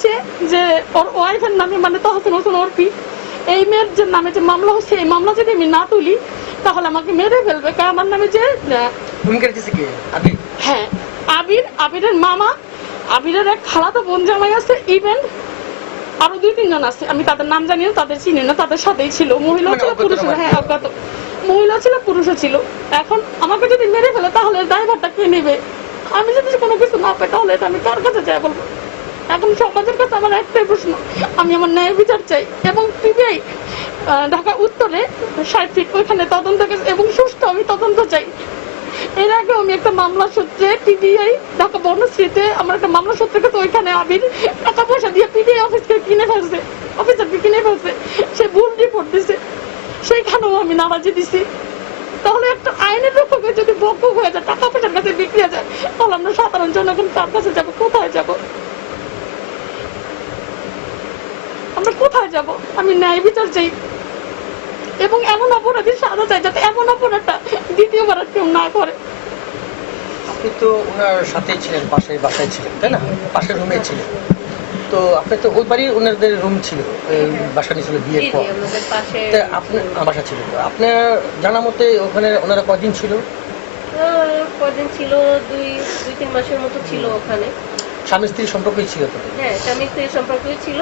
হচ্ছে যে ওর ওয়াইফের নামে মানে তহসিন হোসেন ওরফি এই মেয়ের যে নামে যে মামলা হচ্ছে এই মামলা যদি আমি না তুলি তাহলে আমাকে মেরে ফেলবে। কারণ আমার নামে যে হ্যাঁ আবিরের মামা, আবিরের এক খালাতো বোন জামাই আছে, ইভেন আরো 2-3 জন আছে, আমি তাদের নাম জানি না, তাদের চিনি না, তাদের সাথেই ছিল, মহিলা ছিল পুরুষ, হ্যাঁ অজ্ঞাত মহিলা ছিল পুরুষও ছিল। এখন আমাকে যদি মেরে ফেলে তাহলে ড্রাইভারটা কে নেবে? আমি যদি কোনো কিছু না পাই তাহলে এটা আমি কার কাছে যাই বলবো? এখন সমাজের কাছে আমার একটাই প্রশ্ন, আমি আমার ন্যায় বিচার চাই এবং পিবিআই ঢাকা উত্তরে 60 ফিট ওইখানে তদন্ত এবং সুষ্ঠু আমি তদন্ত চাই। এর আগে আমি একটা মামলা সূত্রে পিবিআই ঢাকা বর্ণশ্রীতে আমার একটা মামলা সূত্রে তো ওইখানে আবির টাকা পয়সা দিয়ে পিবিআই অফিসকে কিনে ফেলছে, অফিসারকে কিনে ফেলছে, সে ভুল রিপোর্ট দিছে, সেইখানেও আমি নারাজি দিছি। তাহলে একটা আইনের রক্ষকে যদি বক্ষ হয়ে যায়, টাকা পয়সার কাছে বিক্রি হয়ে যায়, তাহলে আমরা সাধারণ জনগণ তার কাছে যাবো, কোথায় যাব? আমরা কোথায় যাব? আমি ন্যায় বিচার চাই এবং এমন অপরাধী সাজা চাই যাতে এমন অপরাধটা দ্বিতীয়বার আর কেউ না করে। আপনি তো ওনার সাথেই ছিলেন, পাশের বাসায় ছিলেন, তাই না? পাশের রুমে ছিলেন। তো আপনি তো ওই বাড়ির ওনাদের রুম ছিল, বাসা নিয়েছিল বিয়ের পর, আপনার বাসা ছিল। আপনার জানা মতে ওখানে ওনারা কদিন ছিল? কদিন ছিল, 2-3 মাসের মতো ছিল ওখানে। স্বামী স্ত্রীর সম্পর্কই ছিল তো? হ্যাঁ, স্বামী স্ত্রীর সম্পর্কই ছিল।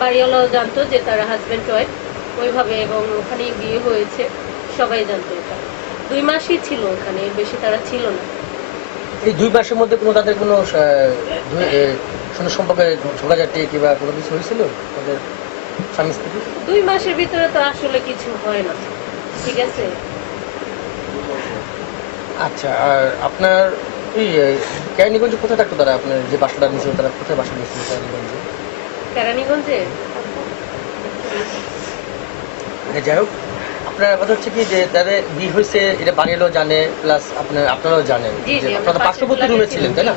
বাড়িওয়ালাও জানতো যে তারা হাজব্যান্ড ওয়াইফ ওইভাবে, এবং ওখানেই বিয়ে হয়েছে, সবাই জানতো এটা। 2 মাসই ছিল ওখানে, বেশি তারা ছিল না। এই 2 মাসের মধ্যে কোনো তাদের কোনো সম্পর্কে ঝগড়াঝাটি কিংবা কোনো কিছু হয়েছিল তাদের স্বামী স্ত্রী? 2 মাসের ভিতরে তো আসলে কিছু হয় না, ঠিক আছে। আচ্ছা, আর আপনার এই কেরানীগঞ্জে কোথায় থাকতো তারা? আপনার যে বাসাটা নিয়েছিল তারা কোথায় বাসা নিয়েছিল কেরানীগঞ্জে? কেরানীগঞ্জে যাই হোক, আপনার কথা হচ্ছে কি যে তাদের বিয়ে হয়েছে এটা বাড়িরও জানে, প্লাস আপনারাও জানেন যে আপনারা পার্শ্ববর্তী রুমে ছিলেন, তাই না?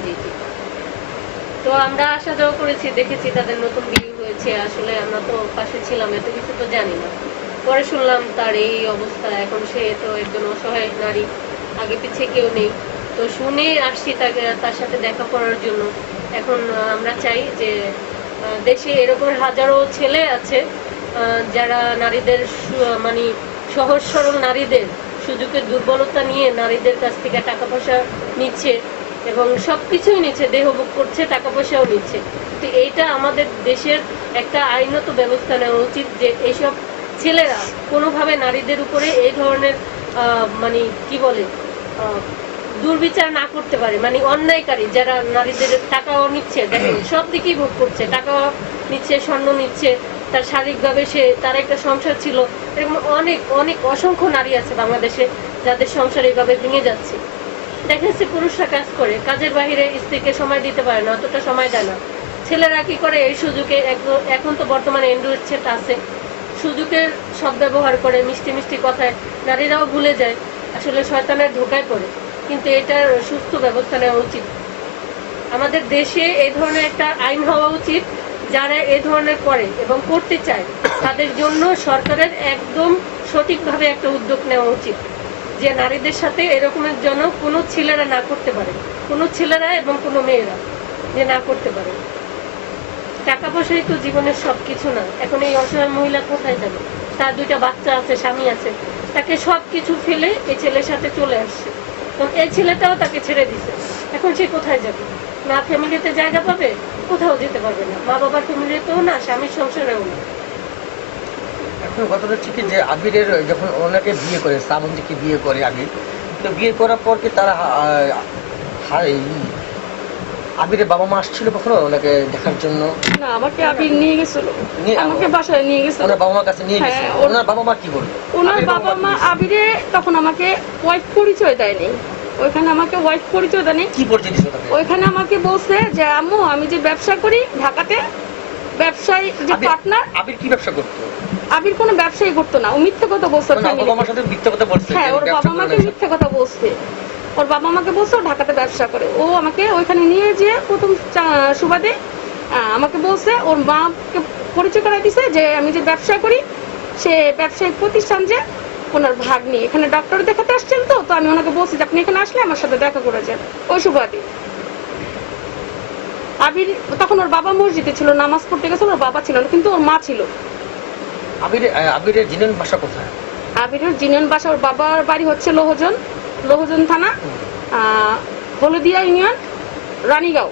তো আমরা আসা যাওয়া করেছি, দেখেছি তাদের নতুন বিয়ে হয়েছে। আসলে আমরা তো পাশে ছিলাম, এত কিছু তো জানি না। পরে শুনলাম তার এই অবস্থা। এখন সে তো একজন অসহায় নারী, আগে পিছিয়ে কেউ নেই। তো শুনে আসছি তার সাথে দেখা করার জন্য। এখন আমরা চাই যে দেশে এরকম হাজারো ছেলে আছে যারা নারীদের মানে সহজ সরল নারীদের সুযোগের দুর্বলতা নিয়ে নারীদের কাছ থেকে টাকা পয়সা নিচ্ছে এবং সবকিছুই নিচ্ছে, দেহভোগ করছে, টাকা পয়সাও নিচ্ছে। তো এইটা আমাদের দেশের একটা আইনত ব্যবস্থা নেওয়া উচিত যে এইসব ছেলেরা কোনোভাবে নারীদের উপরে এই ধরনের মানে কি বলে দুর্বিচার না করতে পারে। মানে অন্যায়কারী যারা নারীদের টাকাও নিচ্ছে, দেখেন সব দিকেই ভোগ করছে, টাকাও নিচ্ছে, স্বর্ণ নিচ্ছে, তার শারীরিকভাবে তার একটা সংসার ছিল। এরকম অনেক অনেক অসংখ্য নারী আছে বাংলাদেশে যাদের সংসার এইভাবে ভেঙে যাচ্ছে। দেখা যাচ্ছে পুরুষরা কাজ করে, কাজের বাহিরে স্ত্রীকে সময় দিতে পারে না, অতটা সময় দেয় না। ছেলেরা কি করে এই সুযোগে, এখন তো বর্তমানে অ্যান্ড্রয়েড সেট আছে, সুযোগের সব ব্যবহার করে মিষ্টি মিষ্টি কথায় নারীরাও ভুলে যায়, আসলে শয়তানের ধোকায় পড়ে। কিন্তু এটার সুস্থ ব্যবস্থা নেওয়া উচিত। আমাদের দেশে এই ধরনের একটা আইন হওয়া উচিত, যারা এই ধরনের করে এবং করতে চায় তাদের জন্য সরকারের একদম সঠিকভাবে একটা উদ্যোগ নেওয়া উচিত, যে নারীদের সাথে এরকমের জন্য কোনো ছেলেরা না করতে পারে, কোনো ছেলেরা এবং কোনো মেয়েরা যে না করতে পারে। টাকা পয়সাই তো জীবনের সবকিছু না। এখন এই অসহায় মহিলা কোথায় যাবে? তার 2টা বাচ্চা আছে, স্বামী আছে, তাকে সবকিছু ফেলে এই ছেলের সাথে চলে আসছে। এই ছেলেটাও তাকে ছেড়ে দিছে, এখন সে কোথায় যাবে? না ফ্যামিলিতে জায়গা পাবে, কোথাও যেতে পারবে না, মা বাবার ফ্যামিলিতেও না, স্বামীর সংসারেও না। এখন কথাটা হচ্ছে কি যে আবিরের যখন ওনাকে বিয়ে করে, শ্রাবন্তীকে বিয়ে করে আবির, তো বিয়ে করার পর কি তারা আবিরের বাবা মা আসছিল কখনো ওনাকে দেখার জন্য? না, আমাকে আবির নিয়ে গেছিল, আমাকে বাসায় নিয়ে গেছিল, ওনার বাবা মার কাছে নিয়ে গেছে। ওনার বাবা মা কি বললো? ওনার বাবা মা আবিরে তখন আমাকে ওয়াইফ পরিচয় দেয়নি, ওইখানে আমাকে ওয়াইফ পরিচয় দেয়নি। কি পরিচয় দিছিল? ওইখানে আমাকে বলছে যে আম্মু আমি যে ব্যবসা করি ঢাকাতে, ব্যবসায়ী যে পার্টনার। আবির কি ব্যবসা করতো? আবির কোনো ব্যবসায়ী করতো না, ও মিথ্যে কথা বলছে। হ্যাঁ, ওর বাবা মাকে মিথ্যে কথা বলছে। ওর বাবা আমাকে বলছে ও ঢাকাতে ব্যবসা করে। ও আমাকে ওইখানে নিয়ে যেয়ে প্রথম সুবাদে আমাকে বলছে, ওর মাকে পরিচয় করাই দিছে যে আমি যে ব্যবসা করি সে ব্যবসায়িক প্রতিষ্ঠান, যে ওনার ভাগ নিয়ে এখানে ডক্টর দেখাতে আসছেন। তো আমি ওনাকে বলছি যে আপনি এখানে আসলে আমার সাথে দেখা করে যান, ওই সুবাদে। আবির তখন ওর বাবা মসজিদে ছিল, নামাজ পড়তে গেছিল, ওর বাবা ছিল না, কিন্তু ওর মা ছিল। আবিরের জিনেন বাসা কোথায়? আবিরের জিনিয়ন বাসা, ওর বাবার বাড়ি হচ্ছে লোহজন থানা, হলদিয়া ইউনিয়ন, রানীগাঁও।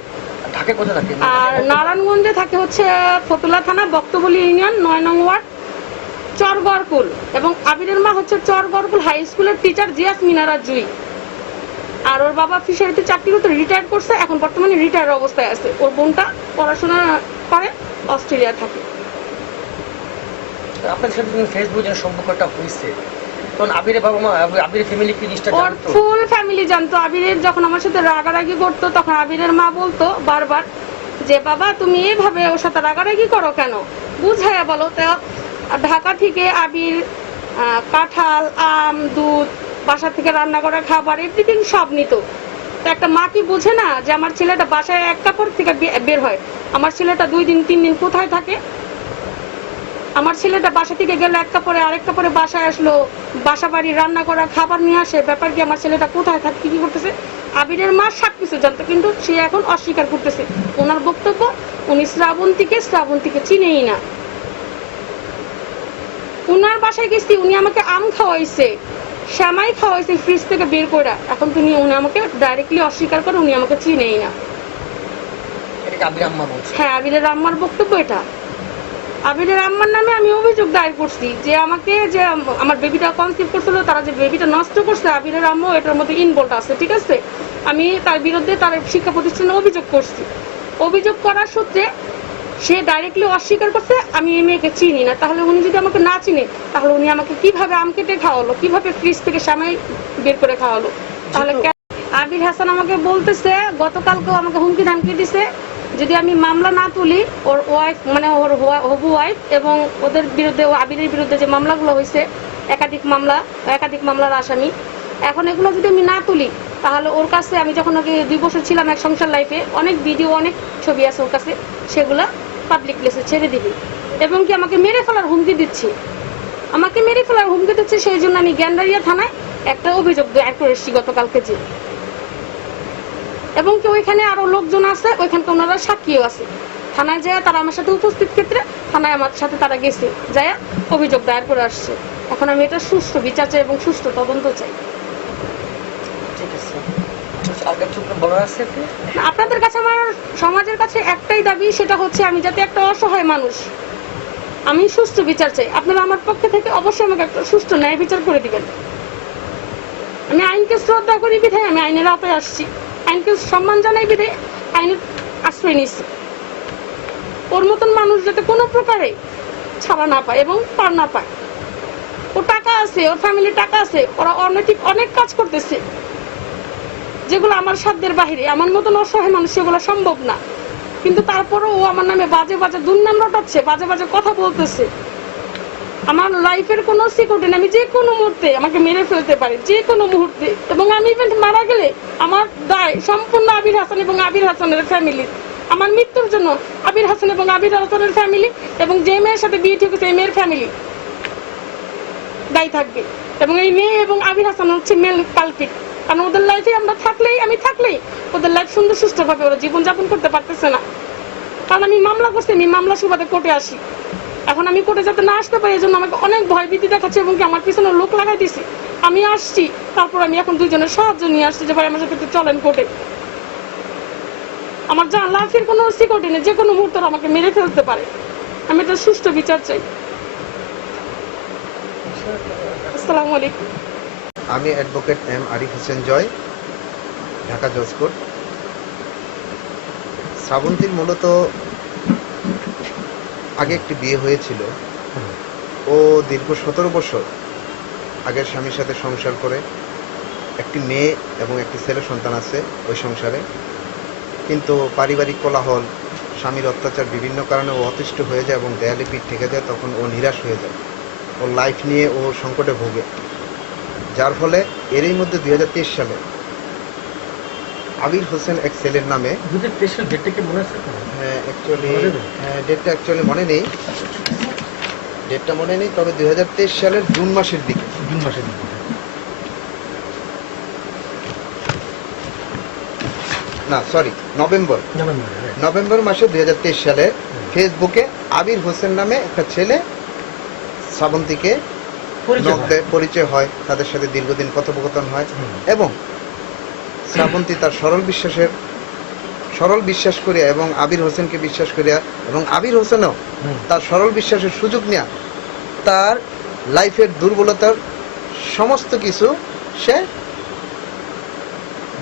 ঢাকা কোথায় থাকে? আর নারায়ণগঞ্জে থাকে হচ্ছে ফতুল্লা থানা, বক্তবলী ইউনিয়ন, 9 নং ওয়ার্ড, চরগড়কুল। এবং আবিরের মা হচ্ছে চরগড়কুল হাই স্কুলের টিচার জিয়াস মিনারা জুই। আর ওর বাবা ফিশারিতে চাকরি করতে রিটায়ার করছে, এখন বর্তমানে রিটায়ার অবস্থায় আছে। ওর বোনটা পড়াশোনা করে, অস্ট্রেলিয়া থাকে। আপনাদের সাথে যখন ফেসবুক যে সম্পর্কটা হয়েছে, তখন আবিরের বাবা মা, আবিরের ফ্যামিলি কি জিনিসটা ওর জানতো? ফুল ফ্যামিলি জানতো। আবিরের যখন আমার সাথে রাগারাগি করতো, তখন আবিরের মা বলতো বারবার যে বাবা তুমি এইভাবে ওর সাথে রাগারাগি করো কেন, বুঝাইয়া বলো। তো ঢাকা থেকে আবির কাঁঠাল, আম, দুধ, বাসা থেকে রান্না করা খাবার, এভরিথিং সব নিত। তো একটা মা কি বুঝে না যে আমার ছেলেটা বাসায় এক কাপড় থেকে বের হয়, আমার ছেলেটা 2 দিন 3 দিন কোথায় থাকে? আমার ছেলেটা বাসা থেকে গেল এক কাপড়ে, আরেক কাপড়ে বাসায় আসলো, বাসা বাড়ি রান্না করা খাবার নিয়ে আসে। ব্যাপার কি আমার ছেলেটা কোথায় থাকে, কি করতেছে? আবিরের মা সব কিছু জানতো, কিন্তু সে এখন অস্বীকার করতেছে। ওনার বক্তব্য উনি শ্রাবন্তীকে চিনেই না। উনার বাসায় গেছি, উনি আমাকে আম খাওয়াইছে, শ্যামাই খাওয়াইছে ফ্রিজ থেকে বের করে। এখন উনি আমাকে ডাইরেক্টলি অস্বীকার করে, উনি আমাকে চিনেই না। হ্যাঁ, আবিরের আম্মার বক্তব্য এটা। আবিরের আম্মার নামে আমি অভিযোগ দায়ের করছি যে আমাকে যে আমার বেবিটা কনসিভ করছিল, তারা যে বেবিটা নষ্ট করছে, আবিরের আম্মু এটার মধ্যে ইনভলভ আছে, ঠিক আছে? আমি তার বিরুদ্ধে তার শিক্ষা প্রতিষ্ঠানে অভিযোগ করছি। অভিযোগ করার সূত্রে সে ডাইরেক্টলি অস্বীকার করছে আমি এই মেয়েকে চিনি না। তাহলে উনি যদি আমাকে না চিনে, তাহলে উনি আমাকে কিভাবে আম কেটে খাওয়ালো, কিভাবে ফ্রিজ থেকে সামাই বের করে খাওয়ালো? তাহলে আবির হাসান আমাকে বলতেছে, গতকালকেও আমাকে হুমকি ধামকি দিছে, যদি আমি মামলা না তুলি, ওর ওয়াইফ মানে ওর হবু ওয়াইফ এবং ওদের বিরুদ্ধে, আবিরের বিরুদ্ধে যে মামলাগুলো হয়েছে, একাধিক মামলার আসামি, এখন এগুলো যদি আমি না তুলি, তাহলে ওর কাছে আমি যখন ওকে 2 বছর ছিলাম এক সংসার লাইফে, অনেক ভিডিও অনেক ছবি আছে ওর কাছে, সেগুলো পাবলিক প্লেসে ছেড়ে দিবি। এবং কি আমাকে মেরে ফেলার হুমকি দিচ্ছে, সেই জন্য আমি গ্যান্ডারিয়া থানায় একটা অভিযোগ দায়ের করে এসেছি গতকালকে। যে এবং কি ওইখানে আরো লোকজন আছে, ওইখানকার ওনারা সাক্ষীও আছে। থানায় যায় তারা আমার সাথে উপস্থিত ক্ষেত্রে থানায় আমার সাথে তারা গেছে, যায় অভিযোগ দায়ের করে আসছে। এখন আমি এটা সুষ্ঠু বিচার চাই এবং সুষ্ঠু তদন্ত চাই। আপনাদের কাছে, আমার সমাজের কাছে একটাই দাবি, সেটা হচ্ছে আমি যাতে একটা অসহায় মানুষ, আমি সুষ্ঠু বিচার চাই। আপনারা আমার পক্ষে থেকে অবশ্যই আমাকে একটা সুষ্ঠু ন্যায় বিচার করে দিবেন। আমি আইনকে শ্রদ্ধা করি বিধায় আমি আইনের আওতায় আসছি, আইনকে সম্মান জানাই বিধায় আইনের আশ্রয় নিচ্ছি। ওর মতন মানুষ যাতে কোনো প্রকারে ছাড়া না পায় এবং পার না পায়। ওর টাকা আছে, ওর ফ্যামিলির টাকা আছে, ওরা অনৈতিক অনেক কাজ করতেছে যেগুলো আমার সাধ্যের বাহিরে। আমার মতন অসহায় মানুষ সেগুলো সম্ভব না, কিন্তু তারপরেও ও আমার নামে বাজে বাজে দুর্নাম রটাচ্ছে, বাজে বাজে কথা বলতেছে। আমার লাইফের কোনো সিকিউরিটি নেই, আমি যে কোনো মুহূর্তে আমাকে মেরে ফেলতে পারে, যে কোনো মুহূর্তে। এবং আমি ইভেন্ট মারা গেলে আমার দায় সম্পূর্ণ আবির হাসান এবং আবির হাসানের ফ্যামিলি। আমার মৃত্যুর জন্য আবির হাসান এবং আবির হাসানের ফ্যামিলি এবং যে মেয়ের সাথে বিয়ে ঠিক হয়েছে এই মেয়ের ফ্যামিলি দায়ী থাকবে। এবং এই মেয়ে এবং আবির হাসান হচ্ছে মেল কালপিট, কারণ ওদের লাইফে আমরা থাকলেই, আমি থাকলেই ওদের লাইফ সুন্দর সুষ্ঠুভাবে ওরা জীবনযাপন করতে পারতেছে না। কারণ আমি মামলা করছি, আমি মামলা সুবাদে কোর্টে আসি। এখন আমি কোর্টে যাতে না আসতে পারি, এই জন্য আমাকে অনেক ভয় ভীতি দেখাচ্ছে এবং কি আমার পিছনে লোক লাগাই দিছি। আমি আসছি, তারপর আমি এখন 2 জনের সাহায্য নিয়ে আসছি যে ভাই আমার সাথে চলেন কোর্টে। আমার যা লাইফের কোনো সিকিউরিটি নেই, যে কোনো মুহূর্তে আমাকে মেরে ফেলতে পারে। আমি এটা সুষ্ঠু বিচার চাই। আসসালামু আলাইকুম। আমি অ্যাডভোকেট এম আরিফ হোসেন জয়, ঢাকা জজ কোর্ট। শ্রাবন্তীর মূলত আগে একটি বিয়ে হয়েছিল। ও দীর্ঘ 17 বছর আগের স্বামীর সাথে সংসার করে একটি মেয়ে এবং একটি ছেলে সন্তান আছে ওই সংসারে। কিন্তু পারিবারিক কোলাহল, স্বামীর অত্যাচার, বিভিন্ন কারণে ও অতিষ্ঠ হয়ে যায় এবং দেয়ালে পিঠ ঠেকে যায়। তখন ও নিরাশ হয়ে যায়, ওর লাইফ নিয়ে ও সংকটে ভোগে। যার ফলে এরই মধ্যে 2023 সালে আবির হোসেন এক ছেলের নামে, ডেটটা মনে নেই, তবে 2023 সালের জুন মাসের দিকে না সরি নভেম্বর নভেম্বর মাসে 2023 সালে ফেসবুকে আবির হোসেন নামে একটা ছেলে শ্রাবন্তীকে নক দেয়, পরিচয় হয়, তাদের সাথে দীর্ঘদিন কথোপকথন হয় এবং শ্রাবন্তী তার সরল বিশ্বাস করিয়া এবং আবির হোসেনকে বিশ্বাস করিয়া এবং আবির হোসেনও তার সরল বিশ্বাসের সুযোগ নিয়ে তার লাইফের দুর্বলতার সমস্ত কিছু সে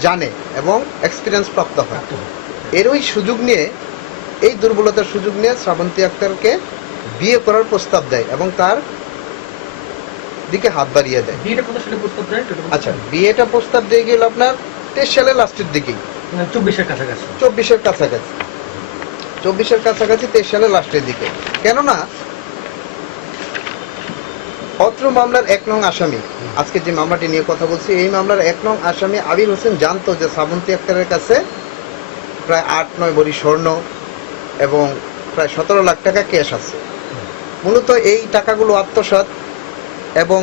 জানে এবং এক্সপিরিয়েন্স প্রাপ্ত হয়। এরই সুযোগ নিয়ে, এই দুর্বলতার সুযোগ নিয়ে শ্রাবন্তী আক্তারকে বিয়ে করার প্রস্তাব দেয় এবং তার দিকে হাত বাড়িয়ে দেয়। আচ্ছা, বিয়েটা প্রস্তাব দিয়ে গেল আপনার 23 সালের লাস্টের দিকেই, 24-এর কাছাকাছি 23 সালের লাস্টের দিকে। কেননা অত্র মামলার 1 নং আসামি, আজকে যে মামলাটি নিয়ে কথা বলছি, এই মামলার 1 নং আসামি আবির হোসেন জানতো যে শ্রাবন্তী আক্তারের কাছে প্রায় 8-9 ভরি স্বর্ণ এবং প্রায় 17 লাখ টাকা ক্যাশ আছে। মূলত এই টাকাগুলো আত্মসাৎ এবং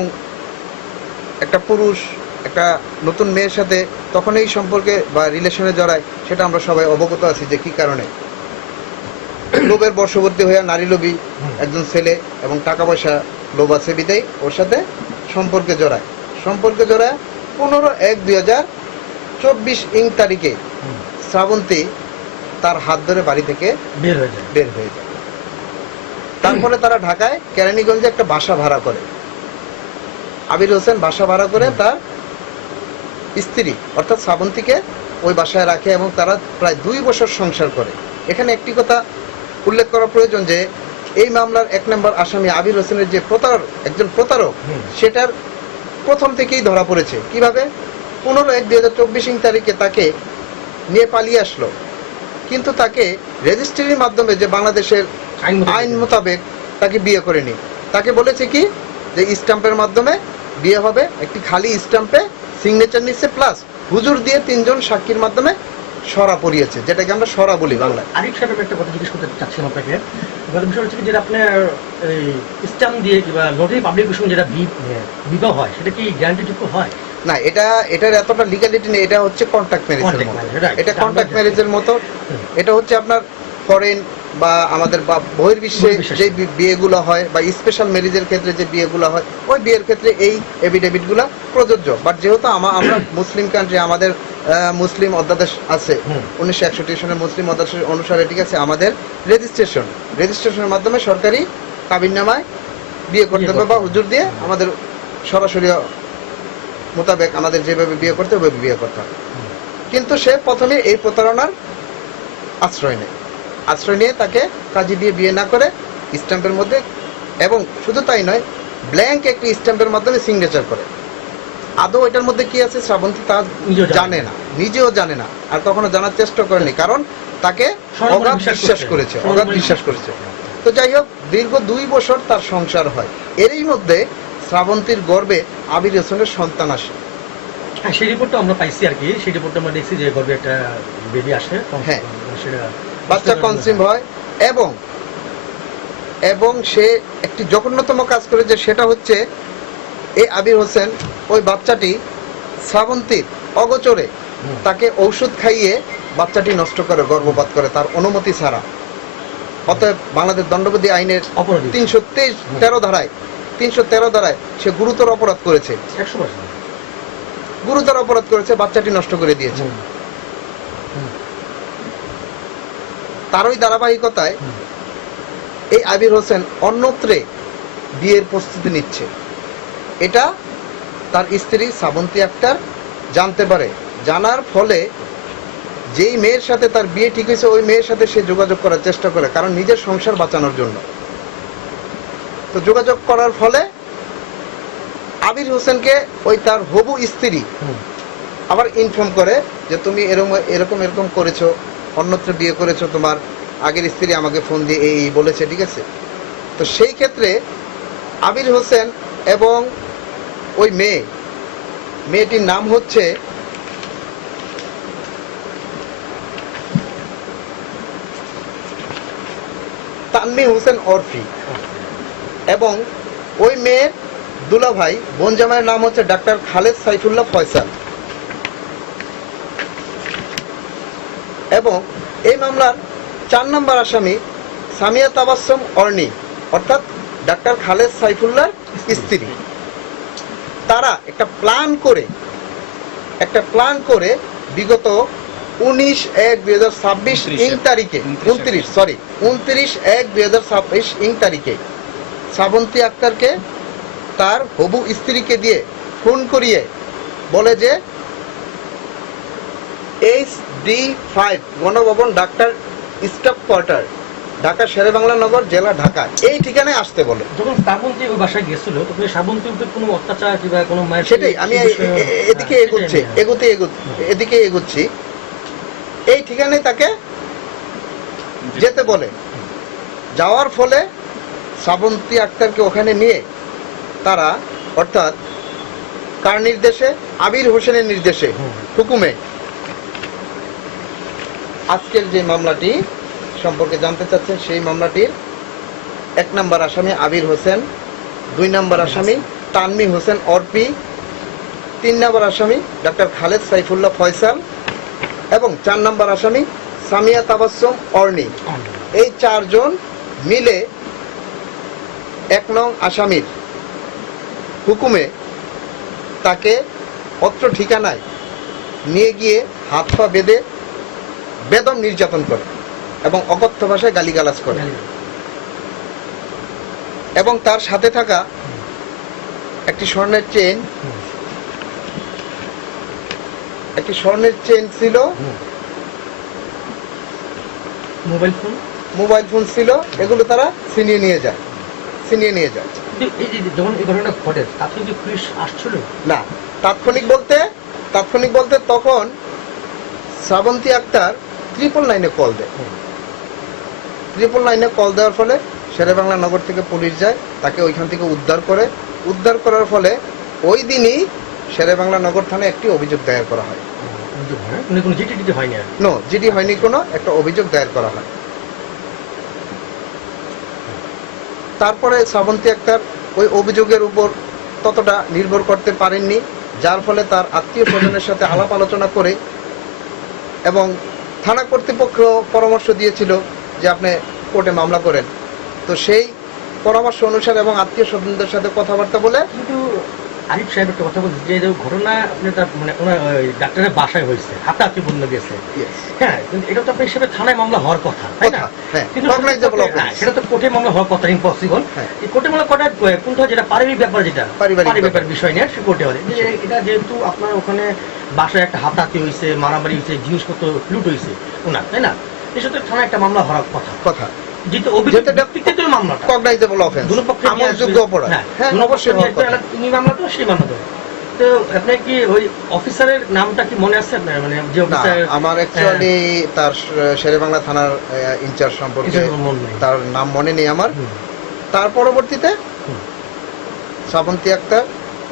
একটা পুরুষ একটা নতুন মেয়ের সাথে তখন এই সম্পর্কে বা রিলেশনে জড়ায়, সেটা আমরা সবাই অবগত আছি যে কি কারণে। লোভের বশবর্তী হইয়া নারী লোভী একজন ছেলে এবং টাকা পয়সা লোভ আছে বিদায় ওর সাথে সম্পর্কে জড়ায় 15/1/2024 ইং তারিখে শ্রাবন্তী তার হাত ধরে বাড়ি থেকে বের হয়ে যায়। তারপরে তারা ঢাকায় কেরানীগঞ্জে একটা বাসা ভাড়া করে। আবির হোসেন বাসা ভাড়া করে তার স্ত্রী অর্থাৎ শ্রাবন্তীকে ওই বাসায় রাখে এবং তারা প্রায় 2 বছর সংসার করে। এখানে একটি কথা উল্লেখ করা প্রয়োজন যে এই মামলার 1 নম্বর আসামি আবির হোসেনের যে একজন প্রতারক, সেটার প্রথম থেকেই ধরা পড়েছে। কিভাবে? 15/1/2024 ইং তারিখে তাকে নিয়ে পালিয়ে আসলো, কিন্তু তাকে রেজিস্ট্রির মাধ্যমে যে বাংলাদেশের আইন মোতাবেক তাকে বিয়ে করেনি। তাকে বলেছে কি যে স্ট্যাম্পের মাধ্যমে বিয়ে হবে, একটি খালি স্ট্যাম্পে সিগনেচার নিচ্ছে প্লাস হুজুর দিয়ে 3 জন সাক্ষীর মাধ্যমে সরা পড়িয়েছে, যেটাকে আমরা সরা বলি বাংলায়। আরিফ সাহেব একটা কথা জিজ্ঞেস করতে চাচ্ছিলাম আপনাকে। বিষয় হচ্ছে যেটা আপনার স্ট্যাম্প দিয়ে কিংবা নোটারি পাবলিকেশন যেটা বিবাহ হয়, সেটা কি গ্যারান্টিযুক্ত হয়? না, এটার এতটা লিগ্যালিটি নেই। এটা হচ্ছে কন্ট্রাক্ট ম্যারেজের মতো। এটা কন্ট্রাক্ট ম্যারেজের মতো। এটা হচ্ছে আপনার ফরেন বা আমাদের বা বহির্বিশ্বে যে বিয়েগুলো হয় বা স্পেশাল ম্যারেজের ক্ষেত্রে যে বিয়েগুলো হয়, ওই বিয়ের ক্ষেত্রে এই এফিডেভিটগুলো প্রযোজ্য। বাট যেহেতু আমরা মুসলিম কান্ট্রি, আমাদের মুসলিম অধ্যাদেশ আছে 1961 সনের মুসলিম অধ্যাদেশ অনুসারে, ঠিক আছে, আমাদের রেজিস্ট্রেশনের মাধ্যমে সরকারি কাবিননামায় বিয়ে করতে হবে বা হুজুর দিয়ে আমাদের সরাসরি মোতাবেক আমাদের যেভাবে বিয়ে করতে হবে বিয়ে করতে হবে। কিন্তু সে প্রথমে এই প্রতারণার আশ্রয় নিয়ে তাকে কাজী দিয়ে বিয়ে না করে স্ট্যাম্পের মধ্যে, এবং শুধু তাই নয়, ব্ল্যাঙ্ক একটি স্ট্যাম্পের মাধ্যমে সিগনেচার করে। আদৌ এটার মধ্যে কি আছে শ্রাবন্তী তা জানে না, নিজেও জানে না, আর কখনো জানার চেষ্টা করেনি, কারণ তাকে অগাধ বিশ্বাস করেছে। তো যাই হোক, দীর্ঘ 2 বছর তার সংসার হয়। এরই মধ্যে শ্রাবন্তীর গর্ভে আবির হোসেনের সন্তান আসে। হ্যাঁ, সেই রিপোর্টটা আমরা পাইছি আর কি। সেই রিপোর্টটা আমরা দেখছি যে গর্ভে একটা বেবি আসে, হ্যাঁ, সেটা বাচ্চা কনসিভ হয় এবং সে একটি জঘন্যতম কাজ করেছে। সেটা হচ্ছে এই আবির হোসেন ওই বাচ্চাটি শ্রাবন্তীর অগোচরে তাকে ঔষধ খাইয়ে বাচ্চাটি নষ্ট করে, গর্ভপাত করে তার অনুমতি ছাড়া। অতএব বাংলাদেশ দণ্ডবিধি আইনের 313 ধারায় সে গুরুতর অপরাধ করেছে, বাচ্চাটি নষ্ট করে দিয়েছে। তারই ধারাবাহিকতায় এই আবির হোসেন অন্যত্রে বিয়ের প্রস্তুতি নিচ্ছে। এটা তার স্ত্রী শ্রাবন্তী আক্তার জানতে পারে। জানার ফলে যেই মেয়ের সাথে তার বিয়ে ঠিক হয়েছে, ওই মেয়ের সাথে সে যোগাযোগ করার চেষ্টা করে, কারণ নিজের সংসার বাঁচানোর জন্য। তো যোগাযোগ করার ফলে আবির হোসেনকে ওই তার হবু স্ত্রী আবার ইনফর্ম করে যে তুমি এরকম করেছো, অন্যত্র বিয়ে করেছো, তোমার আগের স্ত্রী আমাকে ফোন দিয়ে এই বলেছে, ঠিক আছে। তো সেই ক্ষেত্রে আবির হোসেন এবং ওই মেয়েটির নাম হচ্ছে তানমি হোসেন ওরফি, এবং ওই মেয়ের দুলাভাই বোন জামাইয়ের নাম হচ্ছে ডাক্তার খালেদ সাইফুল্লাহ ফয়সাল। এবং এই মামলার 4 নম্বর আসামি সামিয়া তাবাসসুম অর্নি অর্থাৎ ডাক্তার খালেদ সাইফুল্লাহর স্ত্রী। তারা একটা প্ল্যান করে বিগত 19/1/2026 ইং তারিখে 29/1/2026 ইং তারিখে শ্রাবন্তী আক্তারকে তার হবু স্ত্রীকে দিয়ে ফোন করিয়ে বলে যে HD5 গণভবন ডাক্তার স্টাফ কোয়ার্টার, ঢাকা শেরেবাংলা নগর, জেলা ঢাকা, এই ঠিকানায় আসতে বলে। যখন শ্রাবন্তী ওই বাসায় গেছিল তখন শ্রাবন্তীর উপর কোনো অত্যাচার কিংবা কোনো মায়ের সেটাই আমি এদিকে এগোচ্ছি। এই ঠিকানায় তাকে যেতে বলে। যাওয়ার ফলে শ্রাবন্তী আক্তারকে ওখানে নিয়ে তারা অর্থাৎ কার নির্দেশে? আবির হোসেনের নির্দেশে, হুকুমে আজকের যে মামলাটি সম্পর্কে জানতে চাচ্ছেন, সেই মামলাটির 1 নম্বর আসামি আবির হোসেন, 2 নম্বর আসামি তানমি হোসেন অর্পি, 3 নম্বর আসামি ডাক্তার খালেদ সাইফুল্লাহ ফয়সাল এবং 4 নম্বর আসামি সামিয়া তাবাসসুম অর্নি। এই 4 জন মিলে 1 নং আসামির হুকুমে তাকে অত্র ঠিকানায় নিয়ে গিয়ে হাত পা বেঁধে বেদম নির্যাতন করে এবং অকথ্য ভাষায় গালিগালাজ করে এবং তার সাথে থাকা একটি স্বর্ণের চেইন ছিল, মোবাইল ফোন ছিল, এগুলো তারা ছিনিয়ে নিয়ে যায়। যখন এই ঘটনা ঘটে তাৎক্ষণিক কি পুলিশ আসছিল? না, তাৎক্ষণিক বলতে তখন শ্রাবন্তী আক্তার 999 কল দেয়। 999 কল দেওয়ার ফলে শেরেবাংলা নগর থেকে পুলিশ যায়, তাকে ওইখান থেকে উদ্ধার করার ফলে ওই দিনই শেরেবাংলা নগর থানায় একটি অভিযোগ দায়ের করা হয়। জিডি হয়নি, কোনো একটা অভিযোগ দায়ের করা হয়। তারপরে শ্রাবন্তী আক্তার ওই অভিযোগের উপর ততটা নির্ভর করতে পারেননি, যার ফলে তার আত্মীয় স্বজনের সাথে আলাপ আলোচনা করে এবং থানা কর্তৃপক্ষ পরামর্শ দিয়েছিল যে আপনি কোর্টে মামলা করেন। তো সেই পরামর্শ অনুসারে এবং আত্মীয় স্বজনদের সাথে কথাবার্তা বলে। কিন্তু আরিফ সাহেব একটা কথা বলছে যে ঘটনা আপনি তার মানে ওনার ডাক্তারের বাসায় হয়েছে, হাতাহাতি বন্য গেছে, হ্যাঁ, কিন্তু এটা তো আপনার হিসেবে থানায় মামলা হওয়ার কথা, তাই না? কিন্তু সেটা তো কোর্টে মামলা হওয়ার কথা ইম্পসিবল। এই কোর্টে মামলা কটা কোনটা যেটা পারিবারিক ব্যাপার, যেটা পারিবারিক বিষয় নিয়ে সে কোর্টে হয়। এটা যেহেতু আপনার ওখানে বাসায় একটা হাতাহাতি হয়েছে, মারামারি হয়েছে, জিনিসপত্র লুট হয়েছে ওনার, তাই না? এসব তো থানায় একটা মামলা হওয়ার কথা। যেহেতু অভিযুক্ত ব্যক্তিকে তো মামলাটা কগনাইজেবল অফেন্স, আমলযোগ্য অপরাধ, হ্যাঁ অবশ্যই তুমি মামলা তো সেই মামলা তো। তো আপনার কি ওই অফিসারের নামটা কি মনে আছে আপনার? মানে যে অফিসার আমার অ্যাকচুয়ালি তার শেরেবাংলা থানার ইনচার্জ সম্পর্কে তার নাম মনে নেই আমার। তার পরবর্তীতে শ্রাবন্তী আক্তার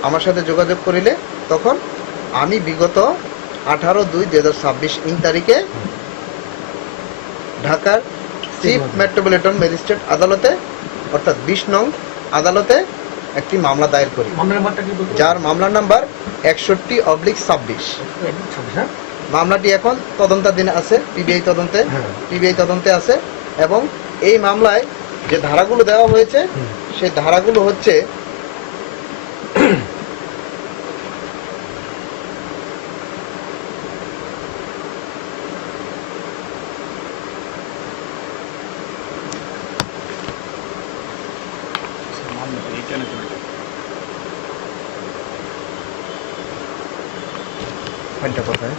আমার সাথে যোগাযোগ করিলে তখন আমি বিগত 18/2/2026 ইং তারিখে ঢাকার চিফ মেট্রোপলিটন ম্যাজিস্ট্রেট আদালতে অর্থাৎ 20 নং আদালতে একটি মামলা দায়ের করি, যার মামলার নাম্বার 61/26। মামলাটি এখন তদন্তাধীন আছে, পিবিআই তদন্তে আছে এবং এই মামলায় যে ধারাগুলো দেওয়া হয়েছে সেই ধারাগুলো হচ্ছে কোথায়